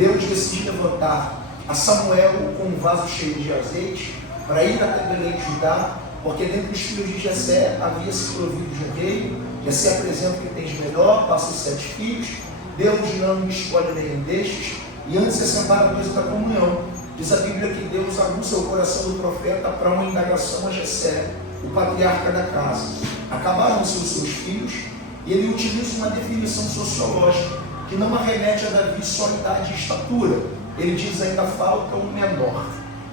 Deus decide levantar a Samuel com um vaso cheio de azeite para ir até Belém de Judá, porque dentre os filhos de Jessé havia se provido de um rei. Jessé apresenta o que tem de melhor, passa os 7 filhos. Deus não escolhe nenhum destes, e antes de sentar à mesa da comunhão, diz a Bíblia que Deus aguça o coração do profeta para uma indagação a Jessé, o patriarca da casa. Acabaram-se os seus filhos, e ele utiliza uma definição sociológica que não arremete a Davi só em idade e estatura. Ele diz: ainda falta um menor.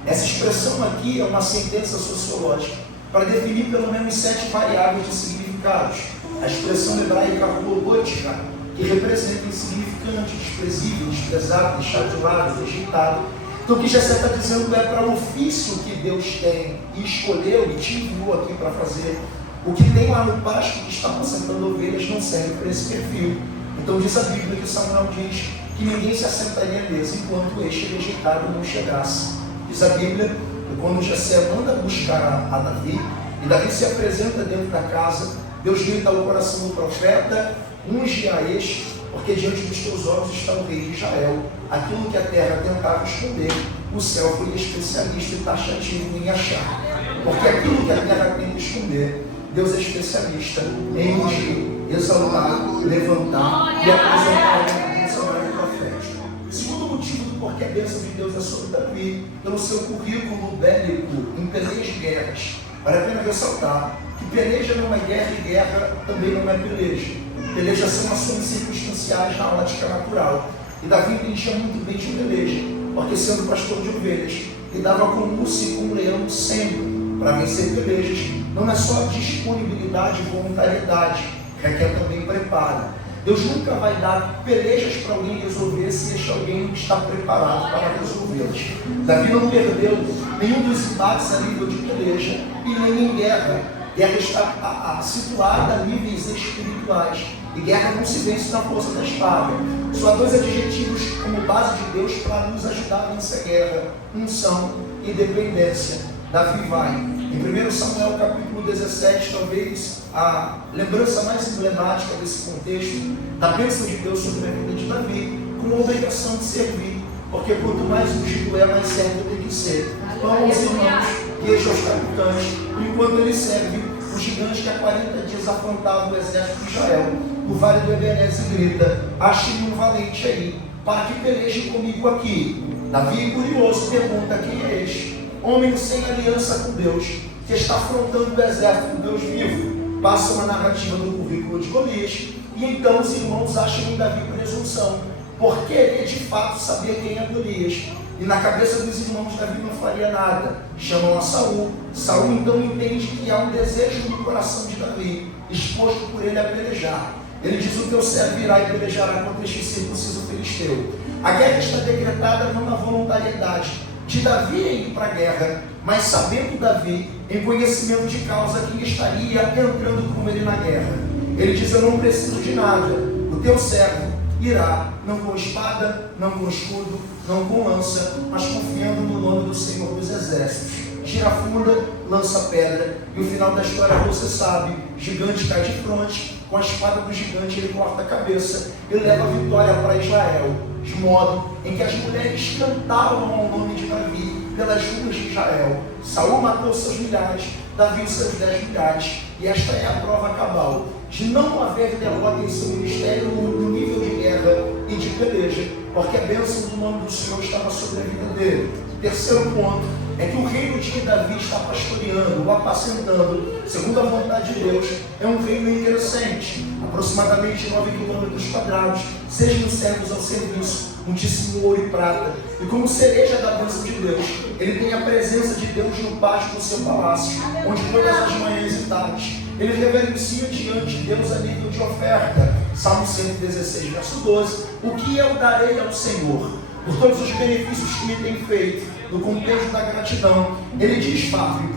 Essa expressão aqui é uma sentença sociológica para definir pelo menos 7 variáveis de significados. A expressão hebraica robótica, que representa insignificante, desprezível, desprezado, deixado de lado, rejeitado. Então o que Jessé está dizendo é para o ofício que Deus tem e escolheu e te enviou aqui para fazer. O que tem lá no pasto que está apacentando ovelhas não serve para esse perfil. Então diz a Bíblia que Samuel diz que ninguém se assentaria à mesa enquanto este rejeitado não chegasse. Diz a Bíblia que quando Jessé manda buscar a Davi, e Davi se apresenta dentro da casa, Deus grita ao coração do profeta: unge a este, porque diante dos teus olhos está o rei de Israel. Aquilo que a terra tentava esconder, o céu foi especialista e taxativo em achar. Porque aquilo que a terra tenta esconder, Deus é especialista em ungir, exaltar, levantar e apresentar uma funcionário profético. Segundo motivo do porquê a bênção de Deus é sobre Davi, pelo seu currículo bélico em pelejas e guerras. Vale a pena ressaltar que peleja não é guerra e guerra também não é peleja. Pelejas são ações circunstanciais na ótica natural. E Davi entendia muito bem de peleja, porque sendo pastor de ovelhas, lidava com um urso e com um leão sempre. Para vencer pelejas, não é só disponibilidade e voluntariedade, requer também preparo. Deus nunca vai dar pelejas para alguém resolver se este alguém está preparado para resolvê-las. Davi não perdeu nenhum dos embates a nível de peleja e nem em guerra. Guerra está situada a níveis espirituais. E guerra não se vence na força da espada. Só há 2 adjetivos como base de Deus para nos ajudar nessa guerra: unção e dependência. Davi vai. Em 1 Samuel capítulo 17, talvez a lembrança mais emblemática desse contexto, da bênção de Deus sobre a vida de Davi, com a obrigação de servir. Porque quanto mais ungido é, mais servo tem que ser. Então, aos irmãos, queixa aos capitães, enquanto ele serve o gigante que há 40 dias afrontava o exército de Israel, no vale do Ebenezer, grita: ache-me um valente aí, para que peleje comigo aqui. Davi, curioso, pergunta: quem é este? Homem sem aliança com Deus, que está afrontando o exército do Deus vivo. Passa uma narrativa do currículo de Golias, e então os irmãos acham em Davi presunção, porque ele de fato sabia quem é Golias. E na cabeça dos irmãos, Davi não faria nada. Chamam a Saul. Saul então entende que há um desejo no coração de Davi, exposto por ele a pelejar. Ele diz: o teu servo irá e pelejará contra este circunciso filisteu. A guerra está decretada não na voluntariedade de Davi em ir para a guerra, mas sabendo Davi, em conhecimento de causa, quem estaria entrando com ele na guerra. Ele diz: eu não preciso de nada, o teu servo irá, não com espada, não com escudo, não com lança, mas confiando no nome do Senhor dos Exércitos. Gira a funda, lança pedra, e o final da história você sabe: gigante cai de fronte, com a espada do gigante ele corta a cabeça e leva a vitória para Israel, de modo em que as mulheres cantavam ao nome de Davi pelas ruas de Israel. Saul matou seus milhares, Davi os seus 10 milhares, e esta é a prova cabal de não haver derrota em seu ministério no nível de guerra e de peleja, porque a bênção do nome do Senhor estava sobre a vida dele. Terceiro ponto é que o reino de que Davi está pastoreando, ou apacentando, segundo a vontade de Deus, é um reino em crescente, aproximadamente 9 km², sejam servos ao serviço, muitíssimo ouro e prata. E como cereja da bênção de Deus, ele tem a presença de Deus no pátio do seu palácio, onde todas as manhãs e tardes ele reverencia diante de Deus a nível de oferta. Salmo 116, verso 12: o que eu darei ao Senhor por todos os benefícios que me tem feito, no contexto da gratidão. Ele diz: Fábio,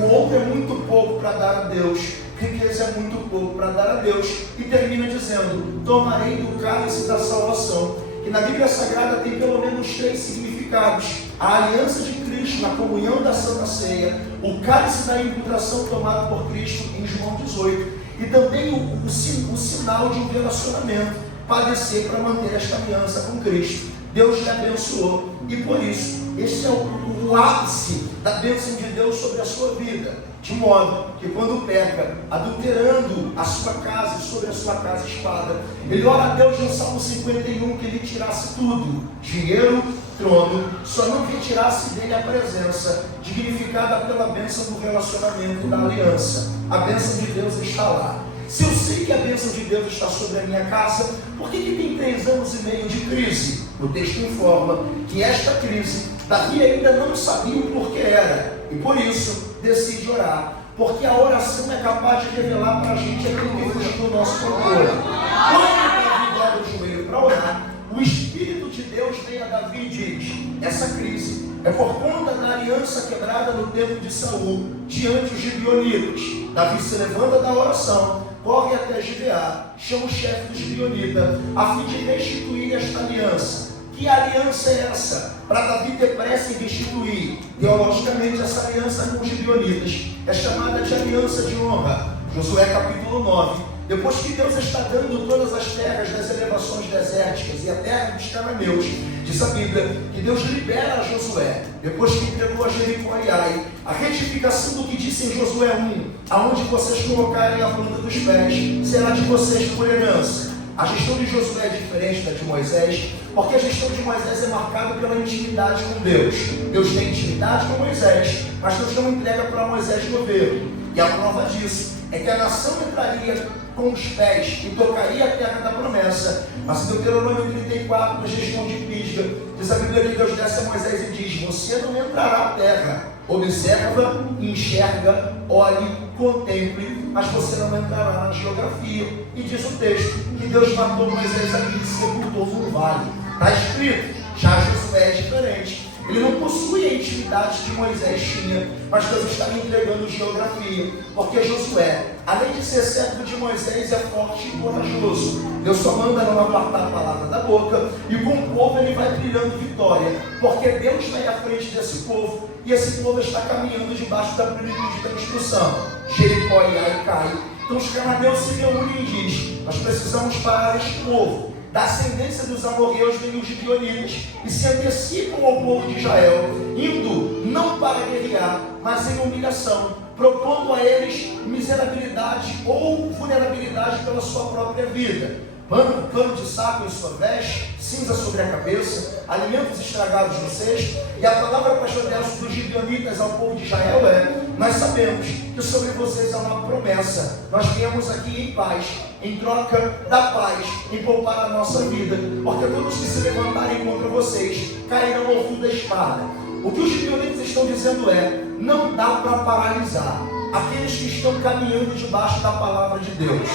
o outro é muito pouco para dar a Deus, riqueza é muito pouco para dar a Deus, e termina dizendo: tomarei do cálice da salvação, que na Bíblia Sagrada tem pelo menos 3 significados: a aliança de Cristo na comunhão da Santa Ceia, o cálice da infiltração tomado por Cristo em João 18, e também o sinal de um relacionamento, padecer para manter esta aliança com Cristo. Deus lhe abençoou. E por isso, esse é o ápice da bênção de Deus sobre a sua vida. De modo que quando peca, adulterando a sua casa e sobre a sua casa espada, ele ora a Deus no Salmo 51 que ele tirasse tudo, dinheiro, trono, só não retirasse dele a presença, dignificada pela bênção do relacionamento da aliança. A bênção de Deus está lá. Se eu sei que a bênção de Deus está sobre a minha casa, por que tem 3 anos e meio de crise? O texto informa que esta crise, Davi ainda não sabia o porquê era, e por isso decide orar, porque a oração é capaz de revelar para a gente aquilo que fugiu do nosso controle. Quando Davi dobra o joelho para orar, o Espírito de Deus vem a Davi e diz: essa crise é por conta da aliança quebrada no tempo de Saul, diante dos gibeonitas. Davi se levanta da oração, corre até Gibeá, chama o chefe dos gibeonitas, a fim de restituir esta aliança. Que aliança é essa? Para Davi ter pressa em restituir. Teologicamente, essa aliança com os gibeonitas é chamada de aliança de honra. Josué capítulo 9. Depois que Deus está dando todas as terras das elevações desérticas e a terra dos cananeus, diz a Bíblia que Deus libera a Josué, depois que entregou a Jericó e Ai, a retificação do que disse em Josué 1, aonde vocês colocarem a planta dos pés, será de vocês por herança. A gestão de Josué é diferente da de Moisés, porque a gestão de Moisés é marcada pela intimidade com Deus. Deus tem intimidade com Moisés, mas Deus não entrega para Moisés governo. E a prova disso é que a nação entraria com os pés e tocaria a terra da promessa. Mas em Deuteronômio 34, na gestão de Pisga, diz a Bíblia que Deus desce a Moisés e diz: você não entrará à terra. Observa, enxerga, olhe, contemple, mas você não entrará na geografia. E diz o texto que Deus matou Moisés ali e sepultou no vale. Está escrito. Já Josué é diferente. Ele não possui a intimidade que Moisés tinha, mas Deus está lhe entregando geografia, porque Josué, além de ser servo de Moisés, é forte e corajoso. Deus só manda não apartar a palavra da boca, e com o povo ele vai brilhando vitória, porque Deus vai à frente desse povo, e esse povo está caminhando debaixo da plenitude da instrução. Jericó e Ai cai. Então os cananeus se reúnem e diz: nós precisamos parar este povo. Da ascendência dos amorreus vêm os gibeonitas e se antecipam ao povo de Israel, indo não para guerrear, mas em humilhação, propondo a eles miserabilidade ou vulnerabilidade pela sua própria vida. Pano de saco em sua veste, cinza sobre a cabeça, alimentos estragados no cesto. E a palavra pastoreal dos gibeonitas ao povo de Israel é: nós sabemos que sobre vocês há uma promessa, nós viemos aqui em paz, em troca da paz, em poupar a nossa vida, porque todos que se levantarem contra vocês cairão ao fio da espada. O que os gibeonitas estão dizendo é: não dá para paralisar aqueles que estão caminhando debaixo da palavra de Deus.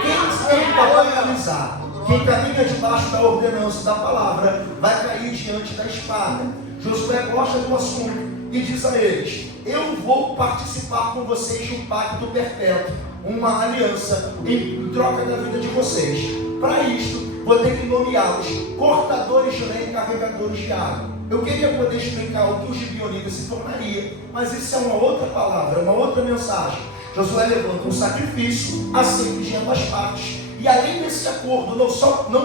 Quem não para paralisar, quem caminha debaixo da ordenança da palavra, vai cair diante da espada. Josué gosta do assunto e diz a eles: eu vou participar com vocês de um pacto perpétuo, uma aliança em troca da vida de vocês. Para isto, vou ter que nomeá-los cortadores de lei e carregadores de água. Eu queria poder explicar o que os gibeonitas se tornaria, mas isso é uma outra palavra, uma outra mensagem. Josué levanta um sacrifício, aceito de ambas partes, e além desse acordo, não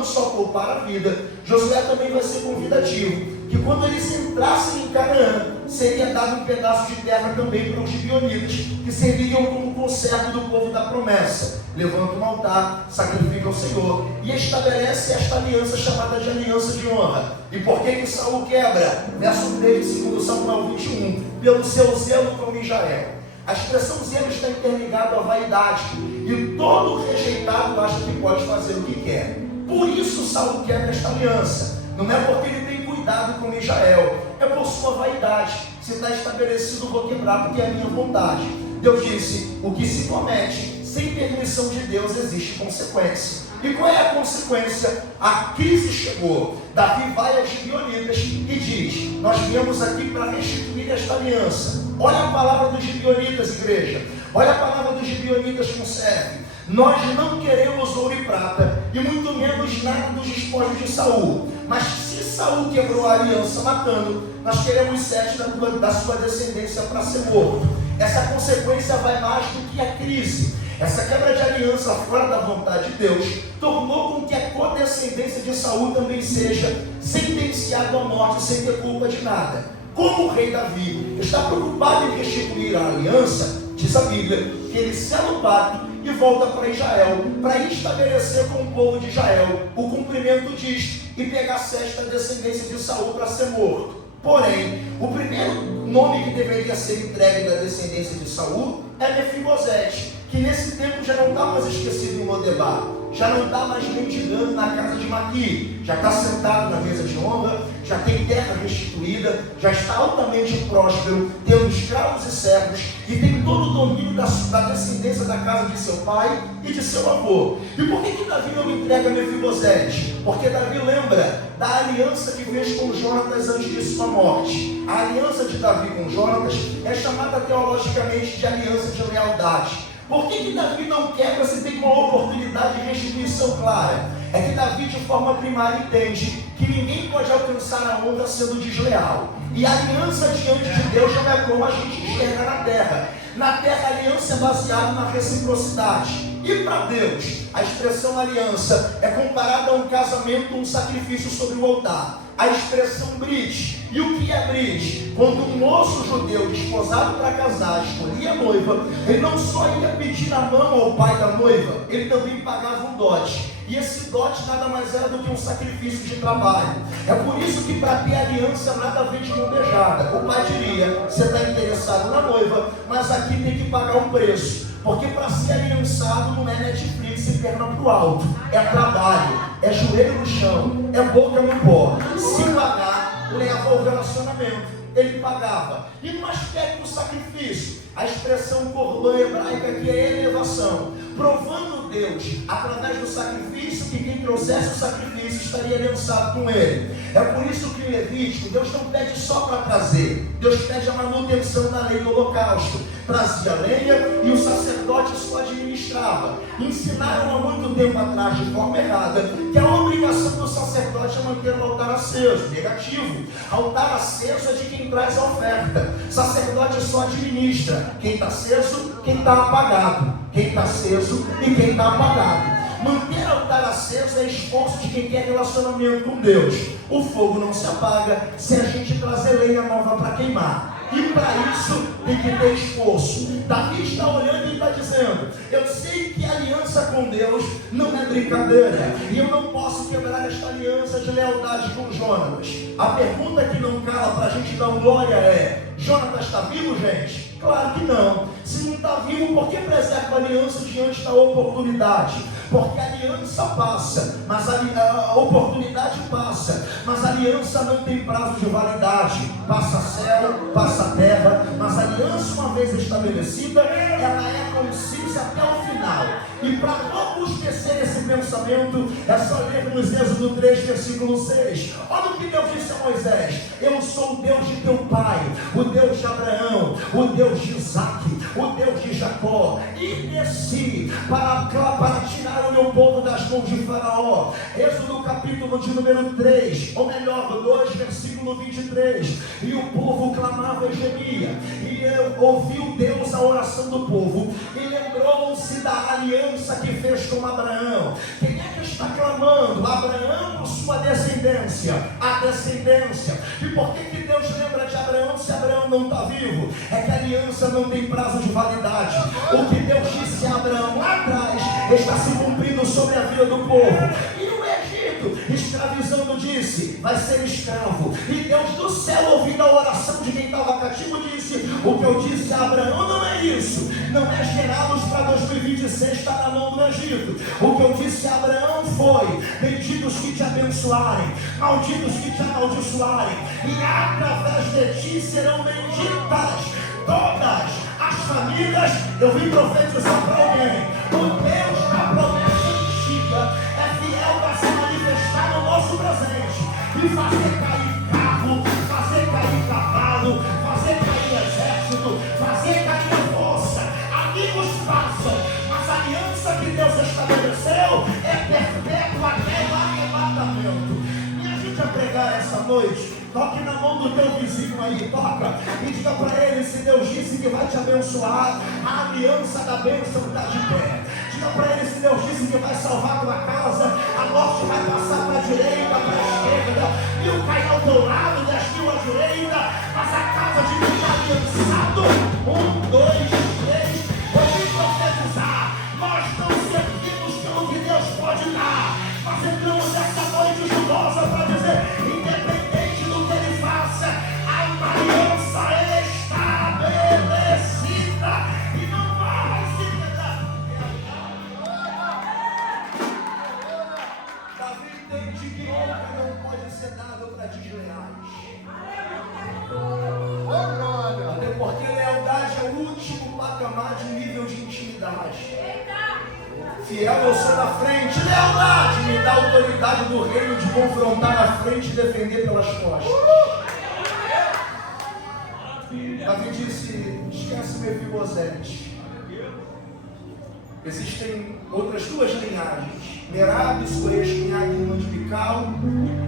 só poupar a vida, Josué também vai ser convidativo, que quando eles entrassem em Canaã, seria dado um pedaço de terra também para os gibeonitas, que serviriam como conservo do povo da promessa. Levanta um altar, sacrifica ao Senhor e estabelece esta aliança chamada de aliança de honra. E por que Saul quebra? Verso 3 de 2 Samuel 21, pelo seu zelo com Israel. A expressão zelo está interligada à vaidade, e todo rejeitado acha que pode fazer o que quer. Por isso Saul quebra esta aliança. Não é porque ele tem cuidado com Israel, é por sua vaidade. Se está estabelecido, vou quebrar porque é a minha vontade. Deus disse: o que se comete sem permissão de Deus existe consequência. E qual é a consequência? A crise chegou. Davi vai aos gibeonitas e diz: nós viemos aqui para restituir esta aliança. Olha a palavra dos gibeonitas, igreja. Olha a palavra dos gibeonitas com serve. Nós não queremos ouro e prata, e muito menos nada dos despojos de Saul. Mas se Saul quebrou a aliança matando, nós queremos 7 da sua descendência para ser morto. Essa consequência vai mais do que a crise. Essa quebra de aliança fora da vontade de Deus tornou com que a condescendência de Saul também seja sentenciado à morte sem ter culpa de nada. Como o rei Davi está preocupado em restituir a aliança, diz a Bíblia que ele sela o pacto e volta para Israel, para estabelecer com o povo de Israel o cumprimento disto e pegar a sexta descendência de Saul para ser morto. Porém, o primeiro nome que deveria ser entregue da descendência de Saul é Mefibosete, que nesse tempo já não está mais esquecido em Lodebar, já não está mais mendigando na casa de Maqui, já está sentado na mesa de honra, já tem terra restituída, já está altamente próspero, tendo escravos e servos, e tem todo o domínio da descendência da casa de seu pai e de seu avô. E por que Davi não entrega Mefibosete? Porque Davi lembra da aliança que fez com Jonatas antes de sua morte. A aliança de Davi com Jonatas é chamada teologicamente de aliança de lealdade. Por que Davi não quebra se tem uma oportunidade de restituição clara? É que Davi de forma primária entende que ninguém pode alcançar a honra sendo desleal. E a aliança diante de Deus não é como a gente enxerga na terra. Na terra a aliança é baseada na reciprocidade. E para Deus, a expressão aliança é comparada a um casamento, um sacrifício sobre o altar. A expressão brit. E o que é brit? Quando um moço judeu desposado para casar escolhia a noiva, ele não só ia pedir a mão ao pai da noiva, ele também pagava um dote. E esse dote nada mais era do que um sacrifício de trabalho. É por isso que para ter aliança nada vem de mão beijada. O pai diria, você está interessado na noiva, mas aqui tem que pagar um preço. Porque para ser aliançado não é Netflix e perna para o alto. É trabalho, é joelho no chão, é boca no pó. Se pagar, leva ao relacionamento. Ele pagava. E no aspecto do sacrifício, a expressão corban hebraica que é elevação, provando Deus, através do sacrifício, que quem trouxesse o sacrifício estaria aliançado com ele. É por isso que em Levítico, Deus não pede só para trazer, Deus pede a manutenção da lei do holocausto. Trazia lenha e o sacerdote só administrava. Ensinaram há muito tempo atrás, de forma errada, que a obrigação do sacerdote é manter o altar aceso. Negativo. Altar aceso é de quem traz a oferta. Sacerdote só administra. Quem está aceso, quem está apagado. Quem está aceso e quem está apagado. Manter altar aceso é esforço de quem quer relacionamento com Deus. O fogo não se apaga se a gente trazer lenha nova para queimar. E para isso tem que ter esforço. Davi está olhando e está dizendo, eu sei que a aliança com Deus não é brincadeira, e eu não posso quebrar esta aliança de lealdade com Jonatas. A pergunta que não cala para a gente dar glória é, Jonatas está vivo, gente? Claro que não. Se não está vivo, por que preserva a aliança diante da oportunidade? Porque a aliança passa, mas a oportunidade passa, mas a aliança não tem prazo de validade. Passa céu, passa terra, mas a aliança, uma vez estabelecida, ela é concisa até o final. E para não esquecer esse pensamento, é só lermos Êxodo 3, versículo 6. Olha o que Deus disse a Moisés: eu sou o Deus de teu pai, o Deus de Abraão, o Deus de Isaac, o Deus de Jacó, e desci para tirar o meu povo das mãos de Faraó. Êxodo capítulo de número 3, ou melhor, 2, versículo 23. E o povo clamava e gemia, e ouviu Deus a oração do povo, e lembrou-se da aliança que fez com Abraão. Quem é que está clamando? Abraão ou sua descendência? A descendência. E por que Deus lembra de Abraão se Abraão não está vivo? É que a aliança não tem prazo de validade. O que Deus disse a Abraão lá atrás está se cumprindo sobre a vida do povo. E o Egito, escravizando, disse, vai ser escravo. E Deus do céu, ouvindo a oração de quem estava cativo, disse, o que eu disse a Abraão não é isso, não é gerá-los para 2026 estar na mão do Egito. O que eu disse a Abraão foi, benditos que te abençoarem, malditos que te amaldiçoarem, e através de ti serão benditas todas as famílias. Eu vim profetizar para alguém, o Deus da promessa antiga é fiel para se manifestar no nosso presente e fazer cair carro, fazer cair cavalo, fazer cair exército, fazer cair força. Amigos façam, mas a aliança que Deus estabeleceu é perpétua até o arrebatamento. Me ajude a pregar essa noite. Toque na mão do teu vizinho aí, toca. E diga para ele, se Deus disse que vai te abençoar, a aliança da bênção está de pé. Diga para ele, se Deus disse que vai salvar tua casa, a morte vai passar para a direita, para a esquerda, mil cair ao teu lado, 10.000 à direita, mas a casa de Deus está aliançado. 1, 2, 3, ouvi profetizar. Nós não servimos pelo que Deus pode dar. Nós entramos essa noite jugosa para dizer, independente do que Ele faça, a aliança estabelecida e não vai se quebrar. Davi entende que honra não pode ser dada para desleais. Até porque lealdade é o último patamar de nível de intimidade. Fiel eu sou na frente, lealdade me dá a autoridade do reino de confrontar na frente e defender pelas costas. Davi disse, esquece Mefibosete. Existem outras duas linhagens. Merab, sua ex-cunhada, irmã de Mical,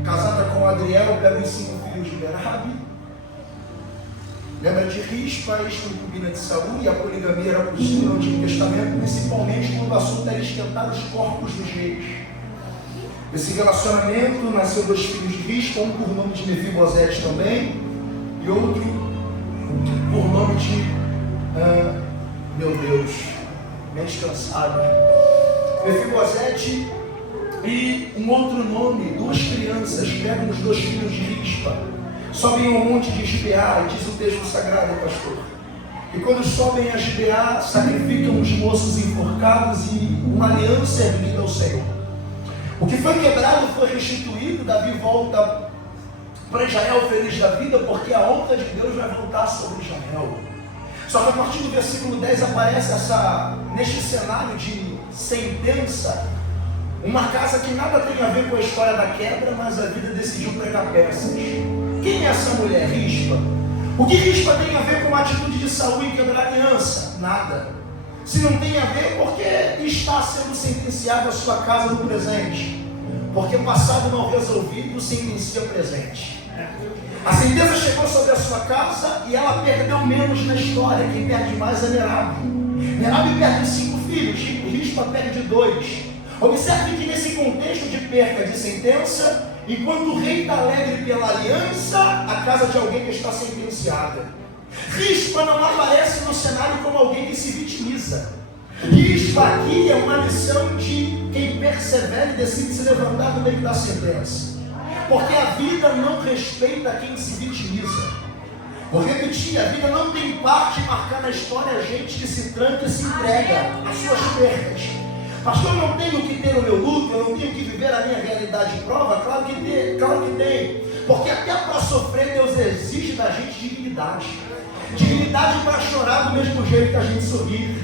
casada com Adriel, pega os 5 filhos de Merab. Lembra de Rispa, ex-concubina de Saul, e a poligamia era possível no Antigo Testamento, principalmente quando o assunto era esquentar os corpos dos reis. Desse relacionamento nasceu 2 filhos de Rispa, um por nome de Mefibosete também, e outro por nome de, meu Deus, mente cansada, Mefibosete, e um outro nome, 2 crianças, pegam os 2 filhos de Rispa, sobem ao monte de Gibeá, diz o texto sagrado, pastor. E quando sobem a Gibeá, sacrificam os moços enforcados e uma aliança erguida ao Senhor. O que foi quebrado foi restituído. Davi volta para Israel feliz da vida, porque a honra de Deus vai voltar sobre Israel. Só que a partir do versículo 10 aparece neste cenário de sentença, uma casa que nada tem a ver com a história da quebra, mas a vida decidiu pregar peças. Quem é essa mulher, Rispa? O que Rispa tem a ver com a atitude de Saul em quebrar a aliança? Nada. Se não tem a ver, por que está sendo sentenciada a sua casa no presente? Porque passado não resolvido sentencia presente. A sentença chegou sobre a sua casa e ela perdeu menos na história. Quem perde mais é Merab. Merab perde 5 filhos, Rispa perde 2. Observe que nesse contexto de perca de sentença, enquanto o rei está alegre pela aliança, a casa de alguém que está sentenciada. Rispa não aparece no cenário como alguém que se vitimiza. Rispa aqui é uma lição de quem persevera e decide se levantar no meio da sentença. Porque a vida não respeita quem se vitimiza. Vou repetir, a vida não tem parte em marcar na história a gente que se tranca e se entrega às suas perdas. Pastor, eu não tenho que ter o meu luto, eu não tenho que viver a minha realidade em prova? Claro que tem. Porque até para sofrer, Deus exige da gente dignidade. Dignidade para chorar do mesmo jeito que a gente sorri.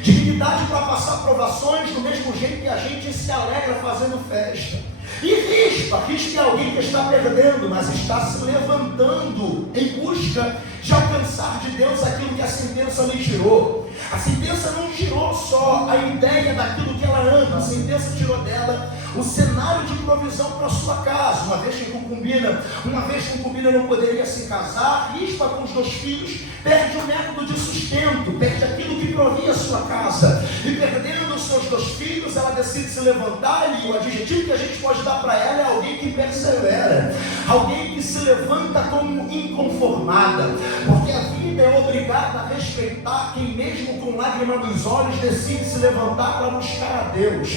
Dignidade para passar provações do mesmo jeito que a gente se alegra fazendo festa. E Rispa é alguém que está perdendo, mas está se levantando em busca de alcançar de Deus aquilo que a sentença lhe tirou. A sentença não tirou só a ideia daquilo que ela ama, a sentença tirou dela o cenário de provisão para a sua casa. Uma vez concubina não poderia se casar, Rispa com os 2 filhos perde o método de sustento, perde aquilo que provia a sua casa, e perdendo os seus 2 filhos, ela decide se levantar, e o adjetivo que a gente pode dar para ela é alguém que persevera, alguém que se levanta como inconformada, porque a vida é obrigada a respeitar quem mesmo com lágrima nos olhos decide se levantar para buscar a Deus.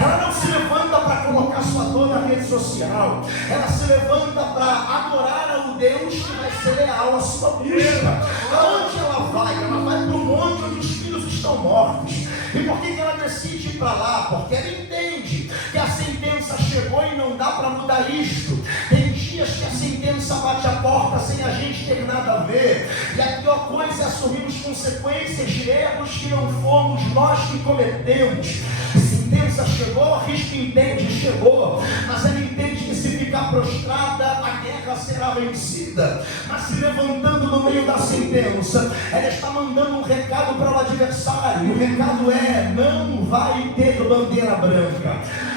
Ela não se levanta para colocar sua dor na rede social, ela se levanta para adorar ao Deus que vai ser leal à sua busca. Aonde ela vai? Ela vai para o monte onde os filhos estão mortos. E por que ela decide ir para lá? Porque ela entende que a sentença chegou e não dá para mudar isto. Tem dias que a sentença bate a porta sem a gente ter nada a ver, e a pior coisa é assumirmos consequências de erros que não fomos nós que cometemos. A sentença chegou, Rispa entende, chegou, mas ela entende que se ficar prostrada, a guerra será vencida. Mas se levantando no meio da sentença, ela está mandando um recado para o adversário, e o recado é: não vai ter bandeira branca.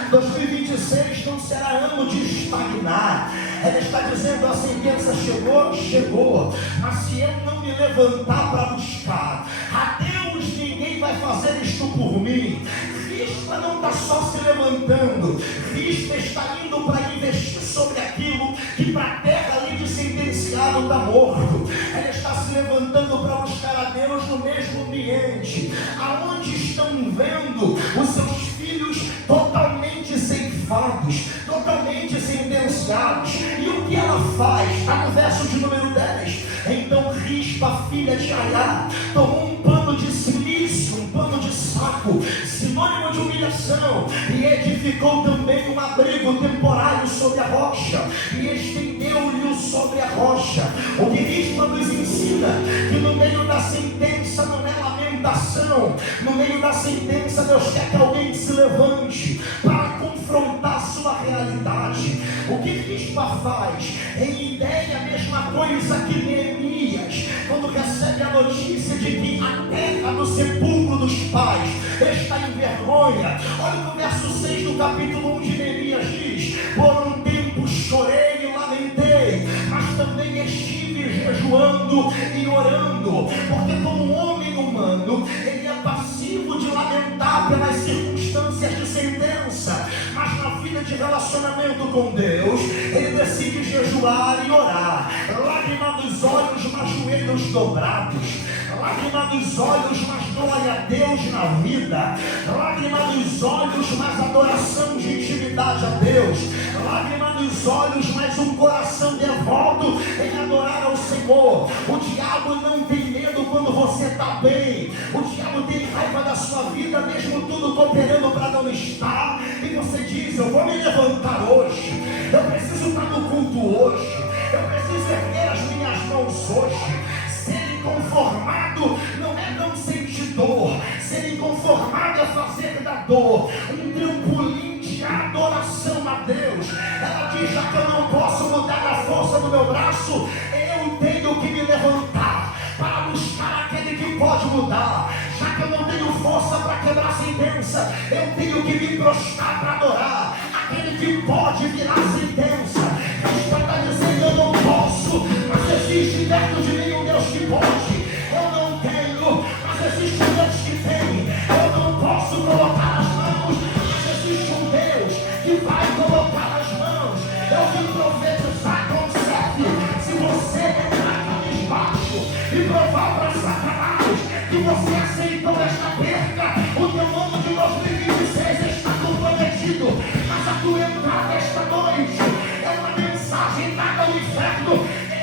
2026 não será ano de estagnar, Ela está dizendo: a sentença chegou, chegou, mas se eu não me levantar para buscar a Deus, ninguém vai fazer isto por mim. Rispa não está só se levantando, Rispa está indo para investir sobre aquilo que para a terra ali de sentenciado está morto. Ela está se levantando para buscar a Deus no mesmo ambiente, aonde estão vendo os seus filhos totalmente ceifados, totalmente sentenciados. E o que ela faz? Está no verso de número 10. Então Rispa, filha de Aiá, tomou um pano de silício, um pano de saco, sinônimo de humilhação, e edificou também um abrigo temporário sobre a rocha, e estendeu-lhe sobre a rocha. O que Rispa nos ensina que no meio da sentença não é lamentação, no meio da sentença Deus quer que alguém se levante para confrontar sua realidade. O que Rispa faz? Em ideia, a mesma coisa que Neemias, quando recebe a notícia de que a terra do sepulcro dos pais está em vergonha. Olha o que o verso 6 do capítulo 1 de Neemias diz: por um tempo chorei e lamentei, mas também estive jejuando e orando, porque como homem humano ele é passivo de lamentar pelas circunstâncias de sentença, mas na vida de relacionamento com Deus ele decide jejuar e orar. Lágrima dos olhos, mas joelhos dobrados. Lágrima dos olhos, mas glória a Deus na vida. Lágrima dos olhos, mas adoração de intimidade a Deus. Lágrima dos olhos, mas um coração devoto em adorar ao Senhor. O diabo não tem medo quando você está bem. O diabo tem raiva da sua vida, mesmo tudo cooperando para não estar. E você diz: eu vou me levantar hoje, eu preciso estar no culto hoje, eu preciso erguer as minhas mãos hoje. Ser inconformado não é não sentir dor. Ser inconformado é fazer da dor um trampolim de adoração a Deus. Ela diz: já que eu não posso mudar a força do meu braço, eu tenho que me levantar para buscar aquele que pode mudar. Já que eu não tenho força para quebrar a sentença, eu tenho que me prostrar para adorar aquele que pode virar a sentença. Cristo está dizendo: eu não posso, mas existe dentro de mim um Deus que pode. Eu não tenho, mas existe um Deus que tem. Eu não posso colocar as mãos, mas existe um Deus que vai colocar as mãos. Eu vim profetizar com certo. Se você entrar cabisbaixo e provar para Satanás que você aceitou esta perca, o teu ano de 2026 está comprometido. Mas a tua entrada esta noite é uma mensagem dada ao inferno: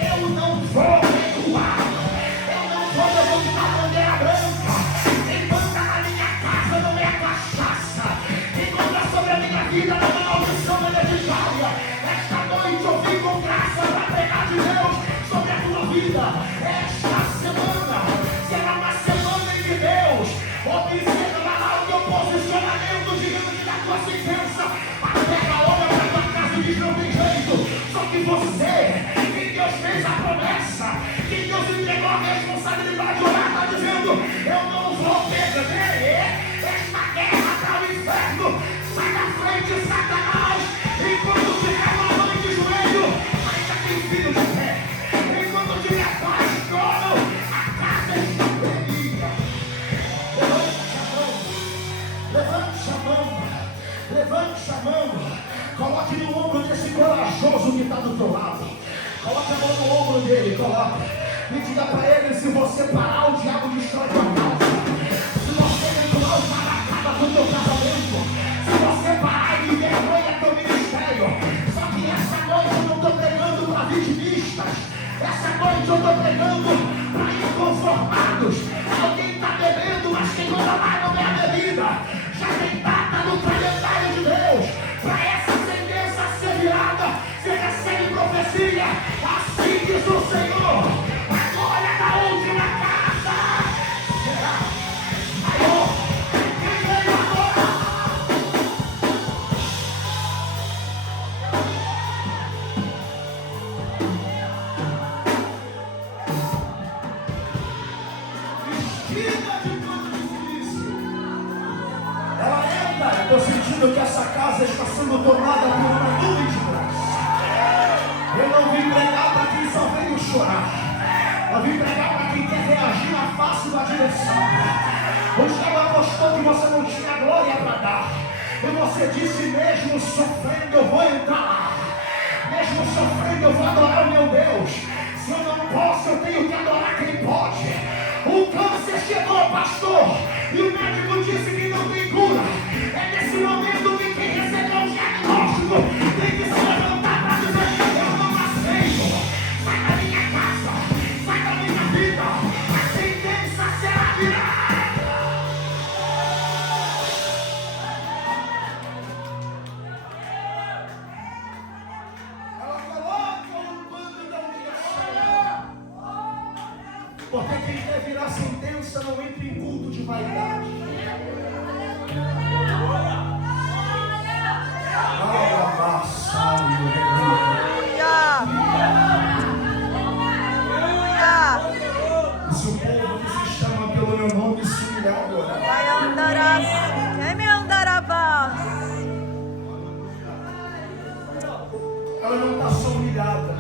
eu não vou recuar, eu não vou levantar bandeira branca. Quem manda na minha casa não é cachaça, quem manda sobre a minha vida não é maldição hereditária. Esta noite eu vim com graça para pregar de Deus sobre a tua vida. Esta semana será uma semana em que Deus observará o teu posicionamento diante da tua sentença. A terra olha para a tua casa e diz: não tem jeito. Só que você, que Deus fez a promessa, que Deus entregou a responsabilidade, orar, está dizendo: eu não vou perder esta guerra para o inferno. Sai da frente, Satanás. Enquanto tiver uma mãe de joelho, ainda tem filho de pé. Enquanto tiver paz, choro, a casa está perdida. Levante a mão, levante a mão, coloque no ombro desse corajoso que está do teu lado. Coloque a mão no ombro dele, coloque. E diga para ele: se você parar, o diabo destrói tua casa. Se você regular, o cara acaba com o teu casamento. Se você parar e envergonha teu ministério. Só que essa noite eu não estou pregando para vitimistas. Essa noite eu estou pregando para inconformados. Alguém está bebendo, mas quem manda lá não é a bebida. Já tem data no calendário de Deus para essa sentença ser virada. Você recebe profecia. Assim diz o Senhor: a glória da última casa será maior. Quem veio agora? Vestida de pano de silício. Ela entra. Estou sentindo que essa casa está sendo tomada por uma nuvem de graça. E você disse, mesmo sofrendo eu vou entrar lá. Mesmo sofrendo eu vou adorar o meu Deus. Se eu não posso, eu tenho que adorar quem pode. O câncer chegou, pastor, e o médico disse que não tem cura. É nesse momento que quem recebeu o diagnóstico tem que se levantar para dizer, eu não aceito. Sai da minha casa, sai da minha vida. A sentença será virada. Ela coloca o pano da humilhação. Porque quem quer virar sentença não entra em culto de vaidade. E se o povo que se chama pelo meu nome se humilhar agora, ela não está só humilhada,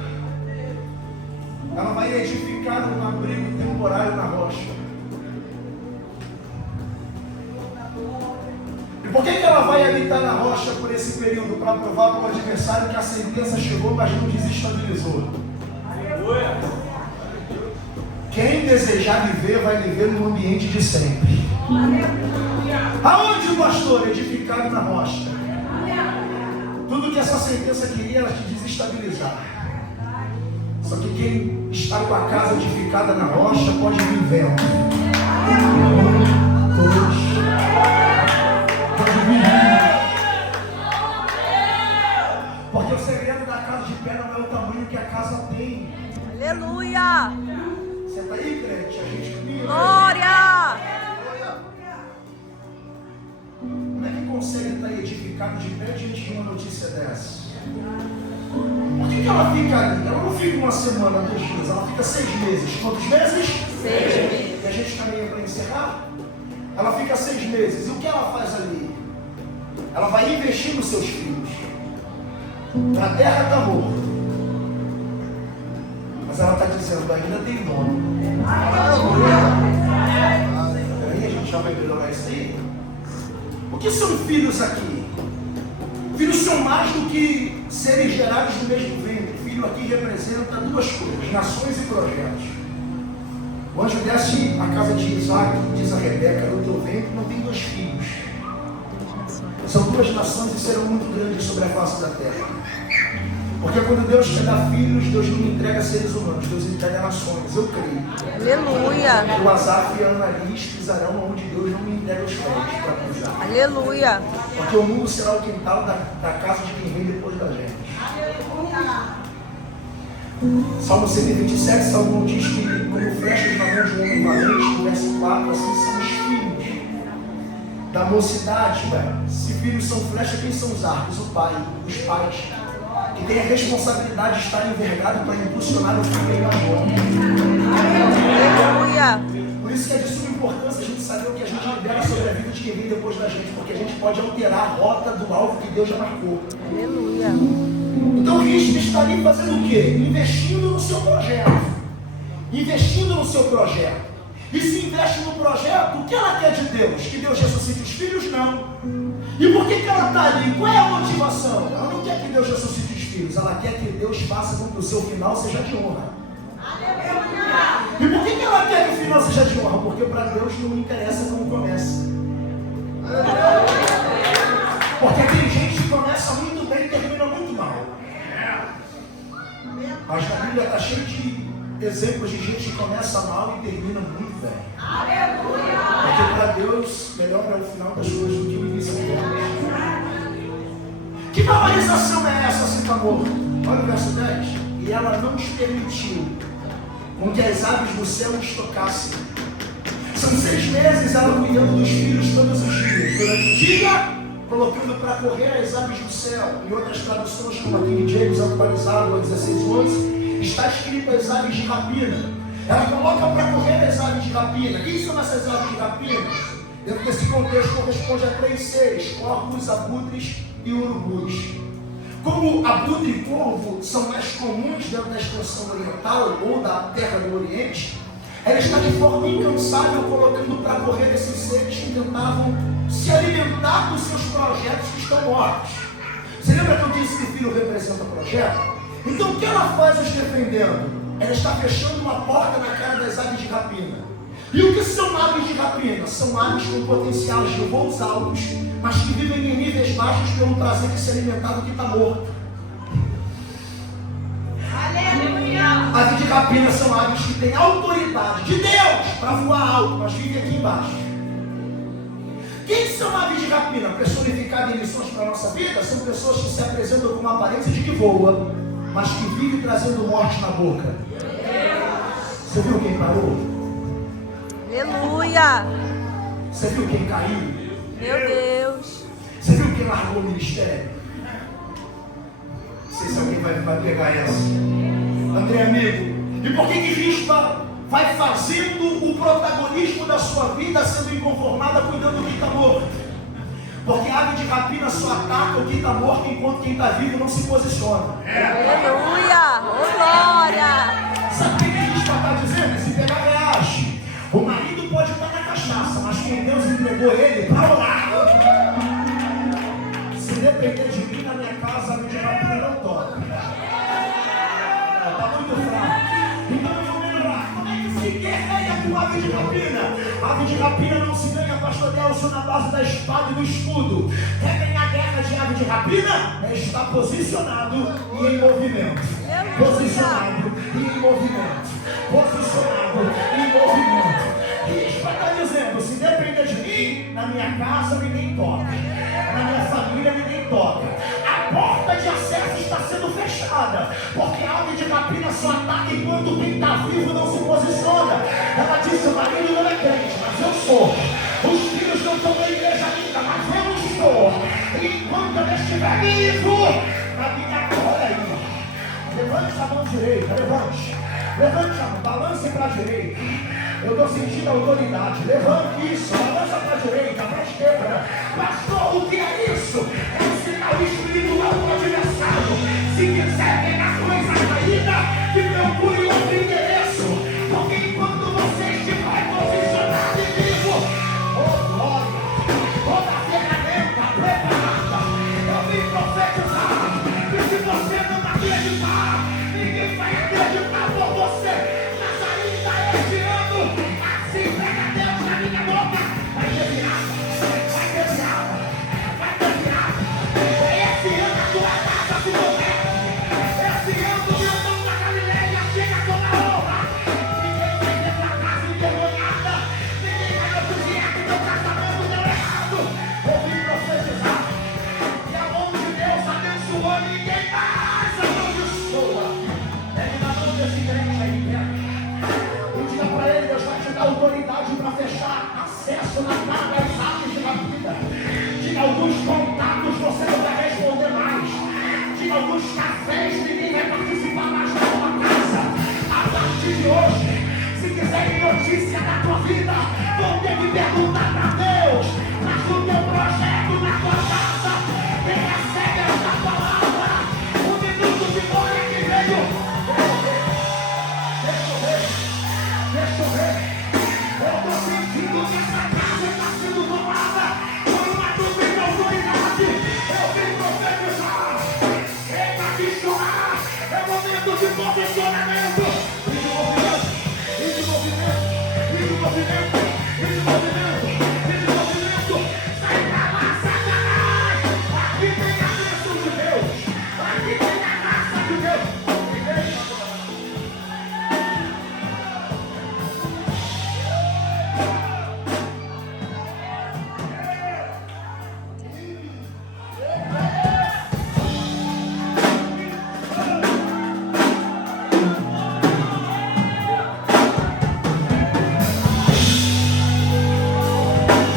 ela vai edificar um abrigo temporário na rocha. E por que ela vai habitar na rocha por esse período? Para provar para o adversário que a sentença chegou, mas não desestabilizou. Quem desejar viver, vai viver no ambiente de sempre. Aonde, pastor? Edificado na rocha. Tudo que essa sentença queria era te desestabilizar. Só que quem está com a casa edificada na rocha pode vir vento. Pode vir. Porque o segredo da casa de pé não é o tamanho que a casa tem. Aleluia! Você está aí, crente? A gente caminha. Glória! Como é que consegue estar edificado de pé diante de uma notícia dessa? Por que ela fica ali? Ela não fica uma semana, 2 dias, ela fica 6 meses. Quantos meses? 6 meses. E a gente caminha para encerrar? Ela fica 6 meses. E o que ela faz ali? Ela vai investir nos seus filhos. A terra está morta. Mas ela está dizendo, ainda tem nome. Aí a gente já vai melhorar isso aí. O que são filhos aqui? Filhos são mais do que seres gerados do mesmo ventre. Filho aqui representa 2 coisas, nações e projetos. O anjo desce à casa de Isaac e diz a Rebeca, no teu ventre não tem 2 filhos. São 2 nações e serão muito grandes sobre a face da terra. Porque quando Deus te dá filhos, Deus não entrega seres humanos, Deus entrega nações. Eu creio. Aleluia! O Asaf e a Ananias pisarão onde Deus não me entrega os pés para pisar. Aleluia! Porque o mundo será o quintal da casa de quem vem depois da gente. Salmo 127, Salomão diz que como flechas na mão de um homem valente, no verso 4, assim são os filhos da mocidade. Se filhos são flechas, quem são os arcos? O pai, os pais, que tem a responsabilidade de estar envergado para impulsionar o filho em amor. Aleluia! Por isso que é de suma importância a gente saber o que a gente libera sobre a vida de quem vem depois da gente, porque a gente pode alterar a rota do alvo que Deus já marcou. Aleluia! Então Cristo está ali fazendo o quê? Investindo no seu projeto. Investindo no seu projeto. E se investe no projeto, o que ela quer de Deus? Que Deus ressuscite os filhos? Não. E por que ela está ali? Qual é a motivação? Ela não quer que Deus ressuscite os filhos, ela quer que Deus faça com que o seu final seja de honra. E por que ela quer que o final seja de honra? Porque para Deus não interessa como começa. Porque tem gente que começa muito bem e termina muito mal. Mas a Bíblia está cheia de exemplos de gente que começa mal e termina muito bem. Porque para Deus, melhor é o final das coisas do que o início delas. Que valorização é essa, sem amor? Olha o verso 10. E ela não os permitiu com que as aves do céu os tocassem. São 6 meses ela cuidando dos filhos todos os dias. Durante o dia, colocando para correr as aves do céu. Em outras traduções, como a King James atualizado, a 16:11, está escrito as aves de rapina. Ela coloca para correr as aves de rapina. Quem são essas aves de rapina? Dentro desse contexto corresponde a 3 seres: corvos, abutres e urubus. Como abutre e corvo são mais comuns dentro da expansão oriental ou da terra do Oriente, ela está de forma incansável colocando para correr esses seres que tentavam se alimentar dos seus projetos que estão mortos. Você lembra que eu disse que o filho representa projeto? Então o que ela faz os defendendo? Ela está fechando uma porta na cara das aves de rapina. E o que são aves de rapina? São aves com potenciais de voos altos, mas que vivem em níveis baixos pelo prazer de se alimentar do que está morto. Aleluia! Aves de rapina são aves que têm autoridade de Deus para voar alto, mas vivem aqui embaixo. Quem são aves de rapina? Personificadas em lições para a nossa vida, são pessoas que se apresentam com uma aparência de que voa, mas que vive trazendo morte na boca. Você viu quem parou? Aleluia! Você viu quem caiu? Meu Deus! Você viu quem largou o ministério? Não sei se alguém vai pegar essa. André, amigo, e por que rispa vai fazendo o protagonismo da sua vida sendo inconformada cuidando do que está morto? Porque a ave de rapina só ataca o que está morto enquanto quem está vivo não se posiciona. Aleluia! Oh, glória! Sabe o que a rispa está dizendo? Se pegar reage. O marido pode estar na cachaça, mas quem Deus entregou ele para orar. Se depender de mim, na minha casa, a ave de rapina não toca. Está muito fraco. Então eu vou lembrar, como é que se guerreia com a ave de rapina? A ave de rapina não se ganha, pastor Delson, na base da espada e do escudo. Quer ganhar a guerra de ave de rapina? É estar posicionado e em movimento. Posicionado e em movimento. Posicionado e em movimento. E isso vai estar dizendo, se depender de mim, na minha casa ninguém toca. Na minha família ninguém toca. A porta de acesso está sendo fechada, porque a ave de rapina só ataca enquanto quem está vivo não se posiciona. Ela disse, o marido não é crente, mas eu sou. Os filhos não estão na igreja ainda, mas eu estou. E enquanto eu estiver vivo, a minha olha aí. Levante a mão direita, levante. Levante a mão, balance para a direita. Eu estou sentindo a autoridade. Levante isso, balança para a direita, para a esquerda. Pastor, o que é isso? É um sinal espiritual do adversário. Se quiser pegar coisa caída, que procure outro endereço. Porque enquanto você estiver posicionado e vivo, oh glória, toda a ferramenta preparada. Eu vim profetizar que se você não acreditar, ninguém vai acreditar por você. Mas ainda este ano, assim pega Deus na minha boca. Vai ter virada, vai ter virada, vai ter virada. Esse ano a tua casa se converte. Esse ano o meu nome na Galileia chega toda honra. Ninguém vai ter tua casa envergonhada. Ninguém vai noticiar que teu casamento deu errado. Eu vim profetizar. E a mão de Deus abençoou ninguém mais amaldiçoa. Pegue na mão desse crente aí, né? E diga para ele, Deus vai te dar autoridade para fechar acesso na cara das aves de rapina. Diga alguns contatos, você não vai responder mais. Diga alguns cafés, ninguém vai participar mais da tua casa. A partir de hoje, se quiserem notícia da tua vida, vão ter que perguntar para Deus. Mas o teu projeto na tua casa, quem recebe essa palavra? O minuto de glória que veio. Deixa eu ver. Eu estou sentindo que essa casa está sendo tomada por uma dúvida autoridade. Eu vim profetizar. Eita de chorar. É momento de posicionamento. E de movimento. E de movimento. E de movimento. E de movimento. Sai pra lá, Satanás. Aqui tem a bênção de Deus. Aqui tem a graça de Deus.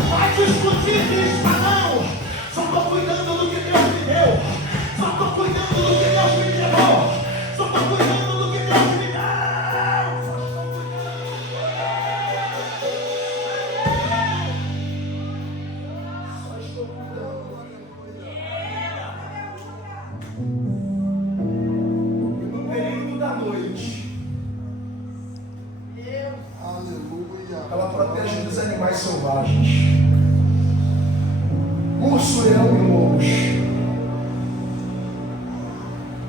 Vai discutir isso, não. Só estou cuidando do que Deus me deu. Só estou cuidando do que Deus me entregou. Só estou cuidando do que Deus me deu. Só estou cuidando. E no período da noite, Aleluia. ela protege dos animais selvagens. Urso, Leão e Lobos.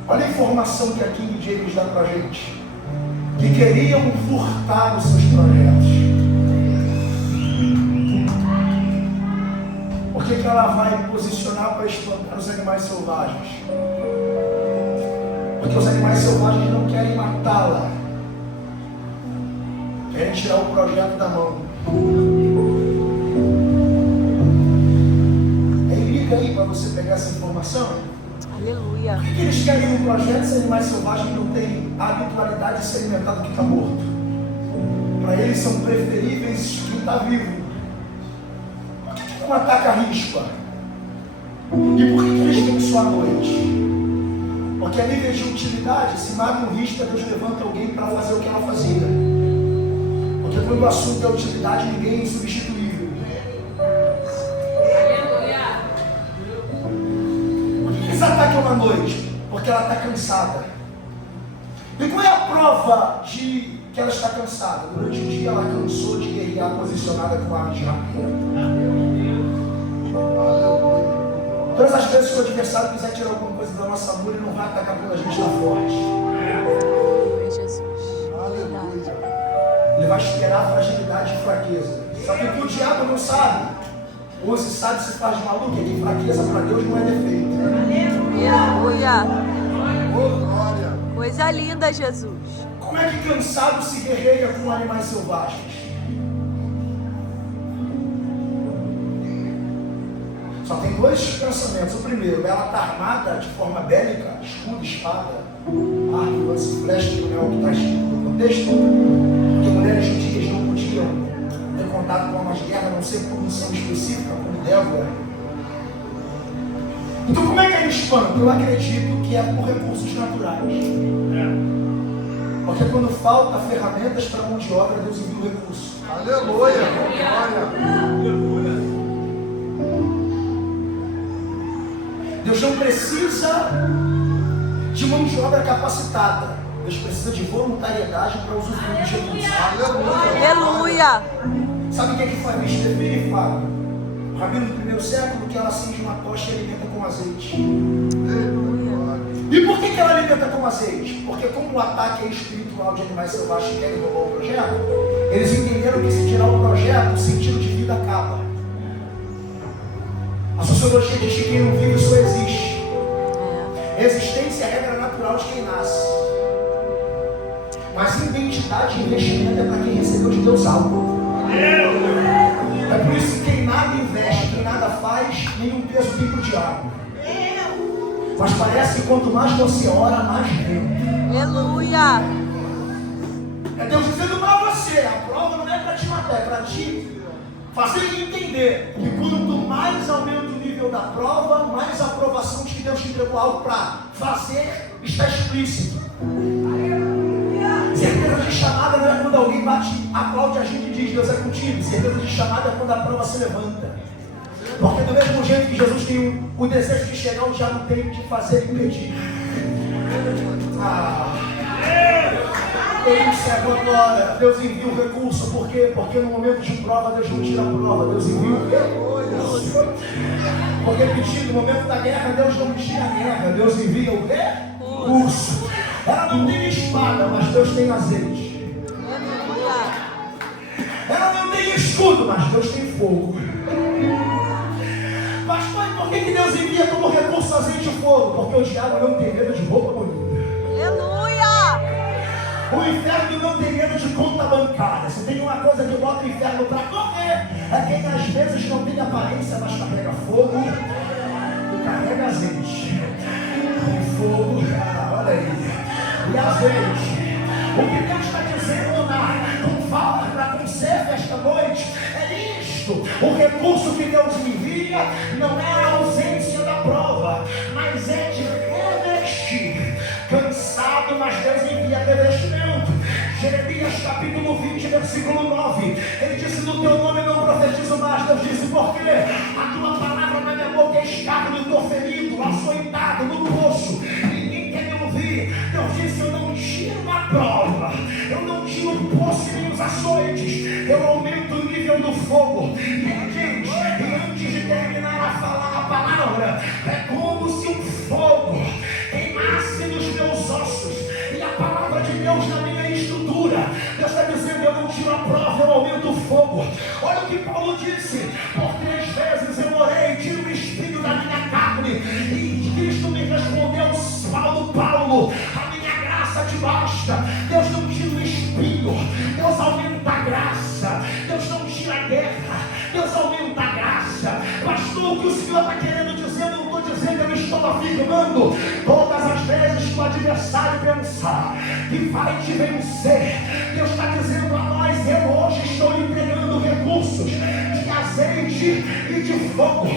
Olha a informação que a King James dá pra gente. Que queriam furtar os seus projetos. Por que ela vai posicionar para espantar os animais selvagens? Porque os animais selvagens não querem matá-la. Querem tirar o projeto da mão. Liga aí para você pegar essa informação. Aleluia. Por que eles querem um projeto se animais selvagens não têm a habitualidade de se alimentar do que está morto? Para eles são preferíveis quem está vivo. Por que não ataca a rispa? E por que eles vêm só à noite? Porque a nível de utilidade, se mata um rispa, Deus levanta alguém para fazer o que ela fazia. Porque quando o assunto é utilidade, ninguém é insubstituível. Por que eles atacam à noite? Porque ela está cansada. E qual é a prova de que ela está cansada? Durante o dia ela cansou de guerrear posicionada com arma de rapina. Todas as vezes que o adversário quiser tirar alguma coisa da nossa mura, ele não vai atacar quando a gente está forte. Jesus. Aleluia. Ele vai esperar a fragilidade e fraqueza. Sabe o que o diabo não sabe? Ou se sabe se faz maluco, é que fraqueza para Deus não é defeito. Aleluia. Oh, glória. Coisa linda, Jesus. Como é que cansado se guerreia com animais selvagens? Só tem dois pensamentos. O primeiro, ela está armada de forma bélica, escudo, espada, arco, lance, flecha, que não é o que está escrito no contexto, porque mulheres judias não podiam ter contato com armas de guerra, a não ser por missão específica, como Débora. Então como é que ele espanta? Eu acredito que é por recursos naturais. Porque quando falta ferramentas para mão de obra, Deus envia o recurso. Aleluia! Aleluia! Deus não precisa de mão de obra capacitada. Deus precisa de voluntariedade para usufruir de recursos. Aleluia. Sabe o que é que Fabius define e fala? O rabino do primeiro século, que ela acende uma tocha e alimenta com azeite. E por que ela alimenta com azeite? Porque como o ataque é espiritual de animais selvagens que querem roubar o projeto, eles entenderam que se tirar o projeto, o sentido de vida acaba. A sociologia diz que quem não vive só existe. Existência é a regra natural de quem nasce. Mas identidade e investimento é para quem recebeu de Deus algo. É por isso que quem nada investe, quem nada faz, nenhum peso tem para o diabo. Mas parece que quanto mais você ora, mais vem. Aleluia. É Deus dizendo para você, a prova não é para te matar, é para te fazer entender que quanto mais aumenta o nível da prova, mais aprovação de que Deus te entregou algo para fazer está explícito. Certeza de chamada não é quando alguém bate, aplaude a gente e diz Deus é contigo. Certeza de chamada é quando a prova se levanta. Porque do mesmo jeito que Jesus tem o desejo de chegar, o diabo tem de fazer impedir. Ele encerrou agora. Deus envia o recurso. Por quê? Porque no momento de prova, Deus não tira a prova. Deus envia o recurso. Porque pedido, no momento da guerra, Deus não tira a guerra. Deus envia o recurso. Ela não tem espada, mas Deus tem azeite. Ela não tem escudo, mas Deus tem fogo. Pastor, e por que Deus envia como recurso azeite e fogo? Porque o diabo não tem medo de roupa bonita. Aleluia. O inferno não tem medo de conta bancária. Se tem uma coisa que bota o inferno para correr, é quem às vezes não tem aparência, mas carrega fogo e carrega azeite. E fogo, olha aí. E azeite. O que Deus está dizendo para conserve esta noite é isto. O recurso que Deus envia não é a ausência da prova, mas é de revestir. Cansado, mas Deus envia revestimento. Jeremias capítulo 20, versículo 9. Ele disse: no teu nome não profetizo mais. Deus disse: por quê? A tua palavra na minha boca é escárnio, eu estou ferido, açoitado, no poço. Ninguém quer me ouvir. Deus disse: eu não tiro a prova, eu não tiro o poço nem os açoites, eu aumento o nível do fogo. E ele diz: e antes de terminar a falar a palavra é como se um fogo queimasse nos meus ossos. E a palavra de Deus na minha estrutura. Deus está dizendo: eu não tiro a prova, eu aumento o fogo. Olha o que Paulo disse: por 3 vezes eu orei, tiro o espinho da minha carne. E Cristo me respondeu: Paulo, a minha graça te basta. Deus não tira o espinho, Deus aumenta a graça. Deus não tira a guerra, Deus aumenta a graça. Pastor, o que o Senhor está querendo dizer? Eu não estou dizendo, eu estou afirmando. Todas as vezes que o adversário pensar que vai te vencer, Deus está dizendo a nós: eu hoje estou lhe entregando recursos de azeite e de fogo.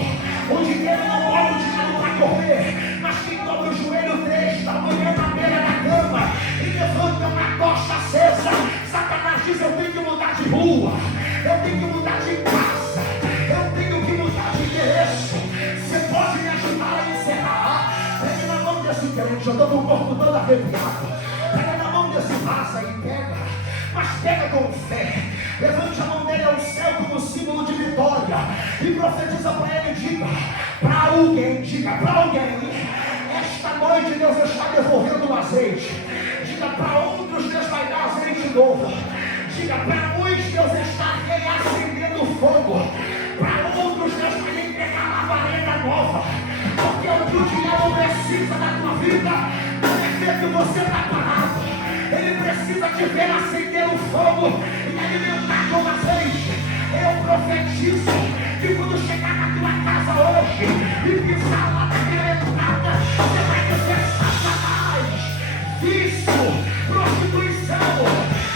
O dinheiro não olha o dinheiro para correr, mas quem dobra o joelho 3 da manhã na beira da cama e levanta uma tocha acesa. Satanás diz: eu tenho que mudar de rua, eu tenho que mudar de casa, eu tenho que mudar de endereço. Você pode me ajudar a encerrar? Pega na mão desse crente, eu estou com o corpo todo arrepiado. Pega na mão desse vaso aí, pega, mas pega com fé. Levante a mão dele ao céu como símbolo de vitória e profetiza para ele. Diga para alguém, esta noite Deus está devolvendo o azeite. Diga para outros: Deus vai dar azeite novo. Diga para uns: Deus está reacendendo o fogo. Para outros, Deus vai entregar a labareda nova. Porque o que o diabo precisa da tua vida não é ver que você está parado. Ele precisa te ver acender o fogo e alimentar com azeite. Eu profetizo que quando chegar na tua casa hoje e pisar lá naquela entrada, você vai dizer: Satanás, vício, prostituição,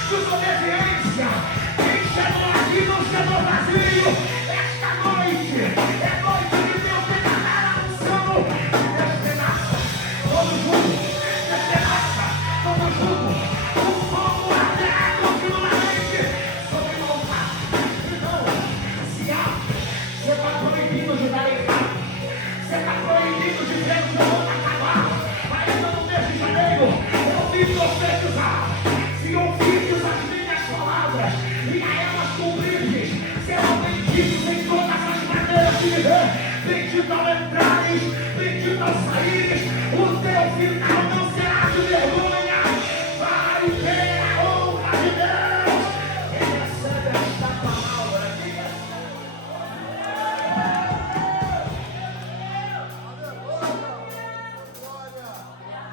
desobediência, quem chegou aqui não chegou vazio. Esta noite é noite de Deus declarar a unção e despedaça todo jugo, despedaça todo jugo. O fogo arderá continuamente sobre o altar. Então, se há, você está proibido de dar errado, você está proibido de ver o seu mundo acabar. Ainda no mês de janeiro, eu vim profetizar: se ouvirdes as minhas palavras e a elas cumprirdes, serão benditos em todas as maneiras de viver. Bendito ao entrares, bendito ao saíres. O teu final não será de vergonha. Vai ter a honra de Deus. Quem recebe esta palavra? Quem recebe?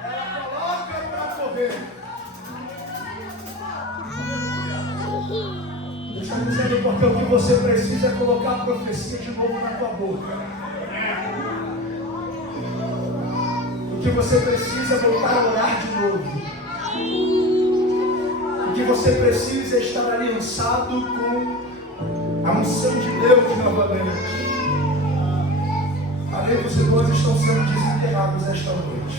Ela coloca para correr. Deus está dizendo: porque o que você precisa é colocar a profecia de novo na tua boca. O que você precisa é voltar a orar de novo. O que você precisa é estar aliançado com a unção de Deus novamente. Além dos irmãos estão sendo desenterrados esta noite.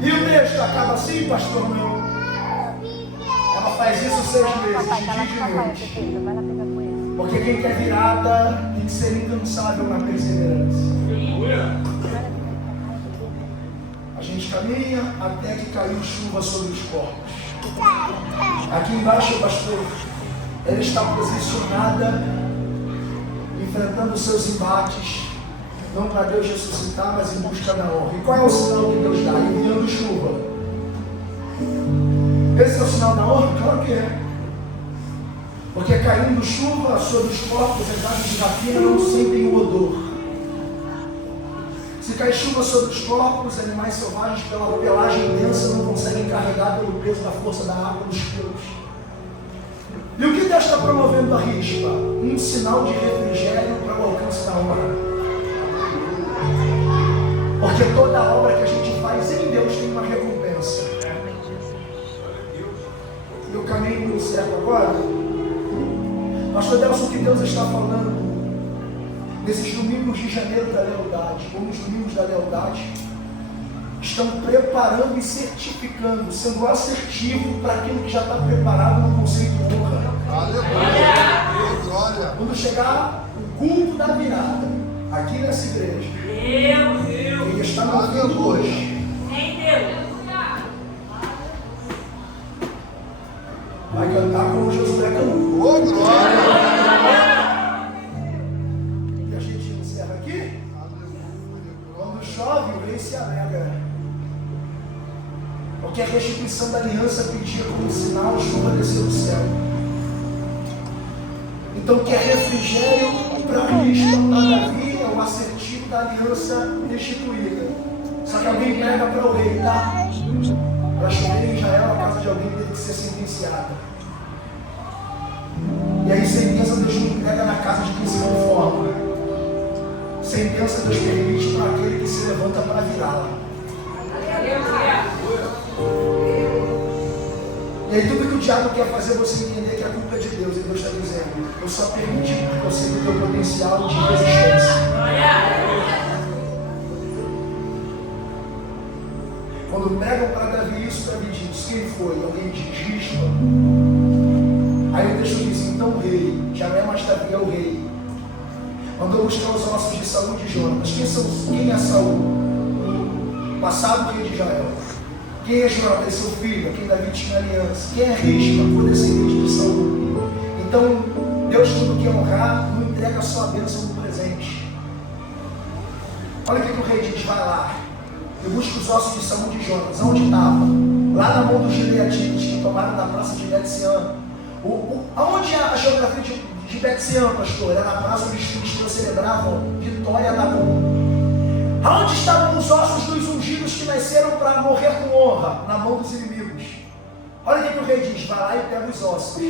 E o texto acaba assim, pastor? Não. Ela faz isso 6 meses, de dia e de noite. Porque quem quer virada tem que ser incansável na perseverança. A gente caminha até que caiu chuva sobre os corpos. Aqui embaixo, pastor, ela está posicionada, enfrentando os seus embates, não para Deus ressuscitar, mas em busca da honra. E qual é o sinal que Deus dá? Enviando chuva. Esse é o sinal da honra? Claro que é. Porque caindo chuva sobre os corpos, as aves de rapina não sentem o odor. Se cai chuva sobre os corpos, animais selvagens pela pelagem densa não conseguem carregar pelo peso da força da água nos pelos. E o que Deus está promovendo a rispa? Um sinal de refrigério para o alcance da honra. Porque toda obra que a gente faz em Deus tem uma recompensa. E eu caminho no certo agora. Pastor Delson, o que Deus está falando nesses domingos de janeiro da lealdade, ou nos domingos da lealdade, estão preparando e certificando, sendo assertivo para aquilo que já está preparado no conceito de honra. Aleluia! Glória! Quando chegar o culto da virada, aqui nessa igreja, quem está me ouvindo hoje, vai cantar como Josué cantou. Oh, glória! E a gente restituição da aliança pedia como sinal a chuva descer do céu. Então, que é refrigério para o Cristo, para Davi, é o assertivo da aliança restituída. Só que alguém prega para o rei, tá? Para chover em Israel, a casa de alguém teve que ser sentenciada. E aí, sentença Deus não entrega na casa de quem se conforma. Sentença Deus permite para aquele que se levanta para virá-la. E aí tudo que o diabo quer fazer é você entender que a culpa é de Deus. E Deus está dizendo, eu só permiti porque eu sei do teu potencial de resistência. Quando pregam para Davi isso, Davi diz, quem foi? Alguém diz, Rispa. Aí o texto diz, então o rei, já não é mais Davi, é o rei, mandou buscar os ossos de Saul e de Jonatas. Quem é Saul? O passado rei de Israel. Quem é Jonatas? Seu filho, a quem Davi tinha aliança. Quem é Rispa? O descendente de Saul. Então, Deus, quando quer honrar, não entrega só a bênção no presente. Olha o que o rei diz, vai lá. Eu busco os ossos de Saul e de Jonatas. Onde estava? Lá na mão dos gileaditas que tomaram na praça de Bet-Sean. Aonde a geografia de Bet-Sean, pastor? Era na praça onde os filisteus celebravam vitória da mão. Aonde estavam os ossos dos ungidos que nasceram para morrer com honra? Na mão dos inimigos. Olha o que o rei diz, vai lá e pega os ossos.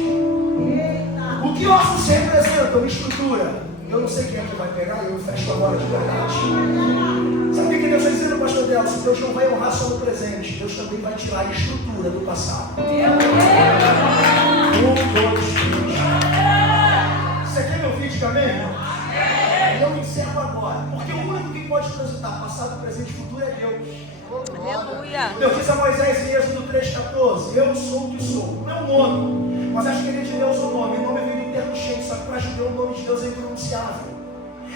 O que ossos representam? Estrutura. Eu não sei quem é que vai pegar, eu fecho agora de verdade. Sabe o que Deus está dizendo, pastor Delcio? Deus não vai honrar só no presente, Deus também vai tirar a estrutura do passado. Você quer meu vídeo também? Eu encerro agora, porque o único que pode transitar passado, presente e futuro é Deus. Aleluia. Deus diz a Moisés em Êxodo 3,14, eu sou o que sou. Não é um nome, mas acho que ele é de Deus o nome. O nome vem do termo cheio, só que para judeu o nome de Deus é impronunciável.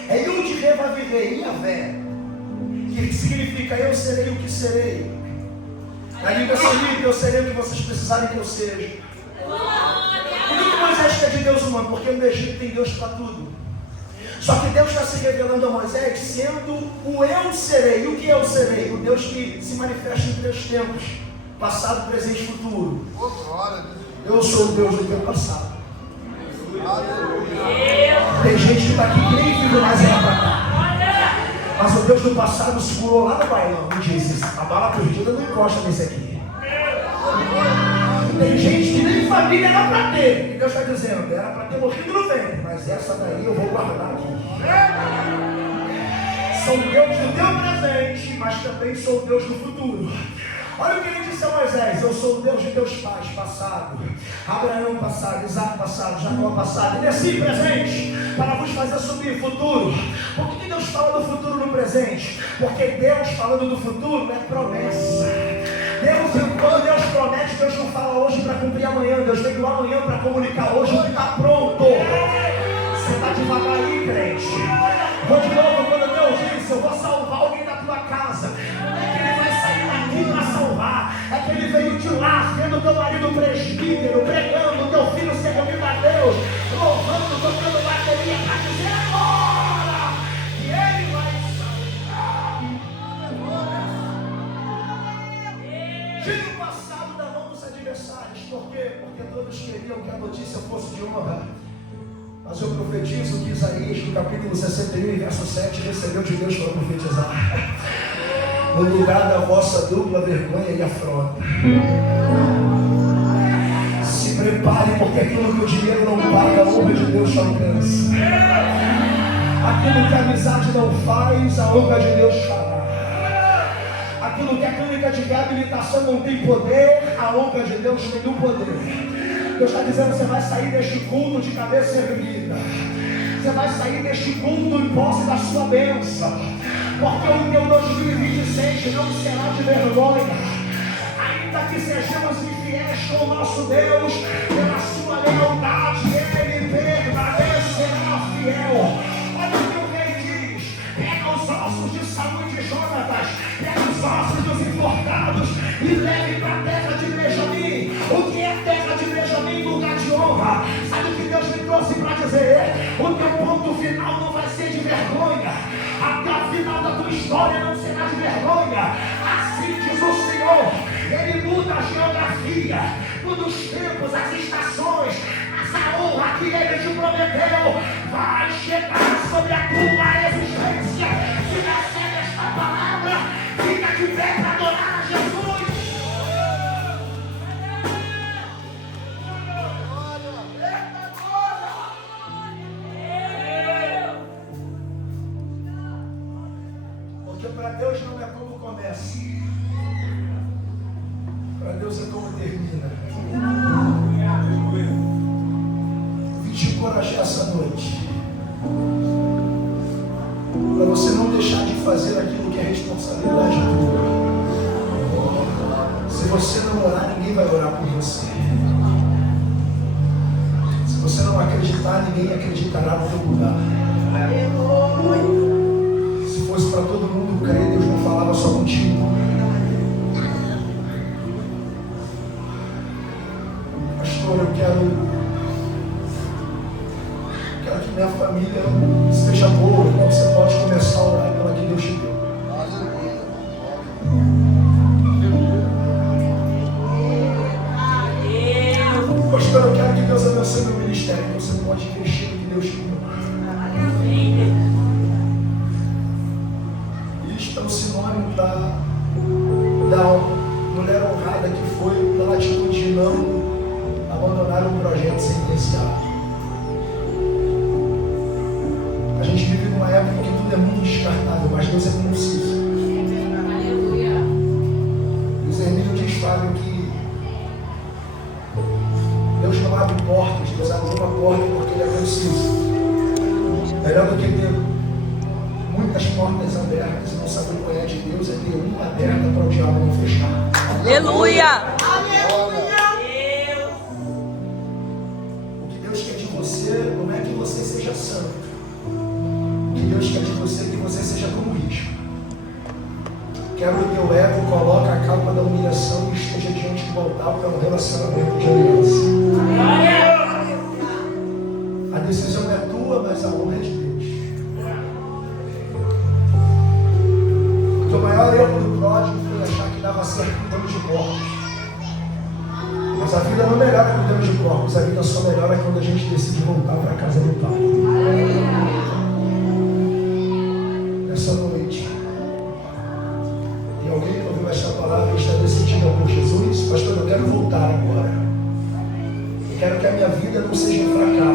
É Yud Revavirei, Yavé, que significa eu serei o que serei. Na língua semita, eu serei o que vocês precisarem que eu seja. Por que Moisés quer de Deus o nome? Porque no Egito tem Deus para tudo. Só que Deus está se revelando a Moisés sendo o eu serei. O que eu serei? O Deus que se manifesta em 3 tempos: passado, presente e futuro. Eu sou o Deus do teu passado. Tem gente que está aqui que nem vive mais era para cá. Mas o Deus do passado segurou lá no bailão e disse, a bala perdida não encosta nesse aqui. Tem gente que nem família era para ter. E Deus está dizendo, era para ter morrido no ventre, mas essa daí eu vou guardar aqui. Sou Deus do teu presente, mas também sou Deus do futuro. Olha o que ele disse a Moisés, eu sou o Deus de teus pais, passado, Abraão passado, Isaac passado, Jacó passado, e desci presente, para vos fazer subir futuro. Por que Deus fala do futuro no presente? Porque Deus falando do futuro é promessa. Quando Deus promete, Deus não fala hoje para cumprir amanhã, Deus vem do amanhã para comunicar hoje o que está pronto. Você está devagar aí, crente. Vou de novo, quando Deus diz, eu vou salvar alguém da tua casa, não é que ele vai sair daqui para salvar, é que ele veio de lá, vendo teu marido presbítero, pregando, teu filho servindo a Deus, louvando, tocando bateria para dizer agora que ele vai salvar. Tira o passado da mão dos adversários. Por quê? Porque todos queriam que a notícia fosse de honra. Mas eu profetizo que Isaías, no capítulo 61, verso 7, recebeu de Deus para profetizar. No lugar da vossa dupla vergonha e afronta. Se prepare, porque aquilo que o dinheiro não paga, a honra de Deus te alcança. Aquilo que a amizade não faz, a honra de Deus fará. Aquilo que a clínica de reabilitação não tem poder, a honra de Deus tem o poder. Deus está dizendo, você vai sair deste culto de cabeça erguida. Você vai sair deste culto em posse da sua bênção. Porque o teu 2026 não será de vergonha. Ainda que sejamos infiéis com o nosso Deus, pela sua lealdade, Ele permanecerá fiel. Olha o que o rei diz. Pega os ossos de Saul e de Jonatas, pega os ossos dos enforcados e leve para a terra de Benjamim. O que é terra de Benjamim? Lugar de honra. Sabe o que Deus me trouxe para dizer? O teu ponto final não vai ser de vergonha. Até o final da tua história não será de vergonha. Assim diz o Senhor. Ele muda dia, dos tempos, as estações, mas a honra que ele te prometeu vai chegar sobre a tua existência. Se recebe esta palavra, fica de pé para adorar a Jesus. Porque para Deus não é como começa, para Deus é como termina. Vim te encorajar essa noite, para você não deixar de fazer aquilo que é responsabilidade tua. Se você não orar, ninguém vai orar por você. Se você não acreditar, ninguém acreditará no teu lugar. Se fosse para todo mundo crer, Deus não falava só contigo. Pastor, eu quero que minha família esteja boa. Então você pode começar a orar pela que Deus te deu. Pastor, eu quero que Deus abençoe meu ministério. Então você pode investir no que Deus te deu. Isto é um sinônimo da mulher honrada que foi pela atitude de não abandonar um projeto sentenciado. A gente vive numa época em que tudo é muito descartável, mas Deus é conciso. Luiz Hermínio diz, Fábio, que Deus não abre portas, Deus abre uma porta porque Ele é conciso. Melhor do que ter muitas portas abertas e não saber qual é de Deus é ter uma aberta para o diabo não fechar. Aleluia! O que Deus quer de você não é que você seja santo. O que Deus quer de você é que você seja como risco. Quebra o teu ego, coloca a capa da humilhação e esteja diante do altar para um relacionamento de aliança. A decisão é tua, mas a honra é de Deus. O maior erro do pródigo foi achar que dava certo cuidando de porcos. Mas a vida não melhora cuidando de porcos, a vida só melhora quando a gente decide voltar para a casa do Pai. Nessa noite, tem alguém que ouviu essa palavra e está decidindo por Jesus? Pastor, eu quero voltar agora. Eu quero que a minha vida não seja um fracasso.